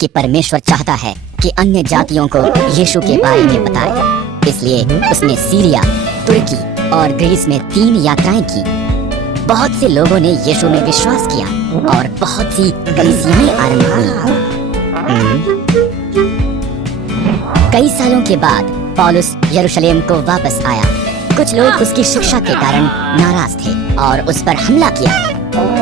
कि परमेश्वर चाहता है कि अन्य जातियों को यीशु के बारे में बताए। इसलिए उसने सीरिया, तुर्की और ग्रीस में 3 यात्राएं की। बहुत से लोगों ने यीशु में विश्वास किया और बहुत सी कलीसियाएं आरंभ हुई। कई सालों के बाद पौलुस यरूशलेम को वापस आया। कुछ लोग उसकी शिक्षा के कारण नाराज थे और उस पर हमला किया।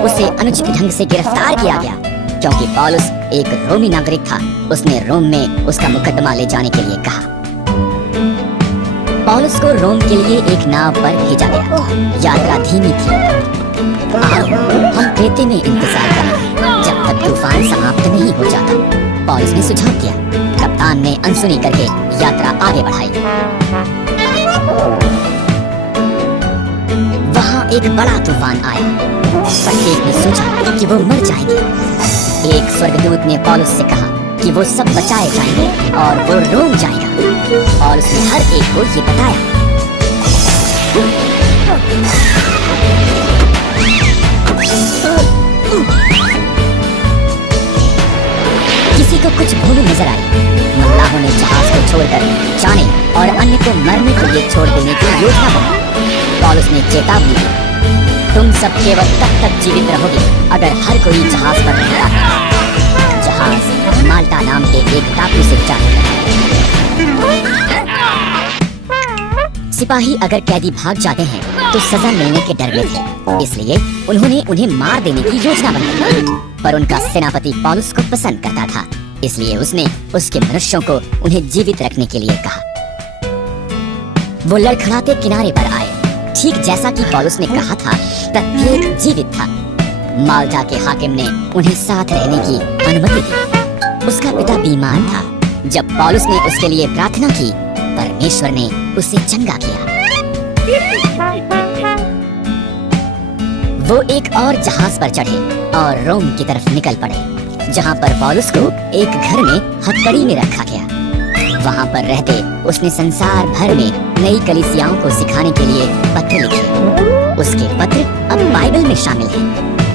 उसे अनुचित ढंग से गिरफ्तार किया गया क्योंकि पौलुस एक रोमी नागरिक था। उसने रोम में उसका मुकदमा ले जाने के लिए कहा। पौलुस को रोम के लिए एक नाव पर भेजा गया। यात्रा धीमी थी। आओ हम क्रेते में इंतजार करें जब तक तूफान समाप्त नहीं हो जाता, पौलुस ने सुझाव दिया। कप्तान ने अनसुनी करके यात्रा आगे बढ़ाई। वहाँ एक बड़ा तूफान आया। प्रत्येक ने सोचा कि वो मर जाएंगे। एक स्वर्गदूत ने पौलुस से कहा कि वो सब बचाए जाएंगे और वो रोम जाएगा। और उसने हर एक को ये बताया। किसी को कुछ भूल नजर आई। मल्लाहों ने जहाज को छोड़कर जाने और अन्य को मरने के लिए छोड़ देने की योजना बनाई। पौलुस ने चेतावनी दी, तुम सब केवल तब तक जीवित रहोगे अगर हर कोई जहाज पर रहता है। जहाज माल्टा नाम के एक टापू से जा निकला। सिपाही अगर कैदी भाग जाते हैं तो सजा मिलने के डर में थे, इसलिए उन्होंने उन्हें मार देने की योजना बनाई। पर उनका सेनापति पौलुस को पसंद करता था, इसलिए उसने उसके मनुष्यों को उन्हें जीवित रखने के लिए कहा। वो लड़खड़ाते किनारे पर आए। ठीक जैसा कि पौलुस ने कहा था, प्रत्येक जीवित था। माल्टा के हाकिम ने उन्हें साथ रहने की अनुमति दी। उसका पिता बीमार था। जब पौलुस ने उसके लिए प्रार्थना की, परमेश्वर ने उसे चंगा किया। वो एक और जहाज पर चढ़े और रोम की तरफ निकल पड़े, जहाँ पर पौलुस को एक घर में हथकड़ी में रखा गया। वहाँ पर रहते उसने संसार भर में नई कलीसियाओं को सिखाने के लिए पत्र लिखे। उसके पत्र अब बाइबल में शामिल हैं।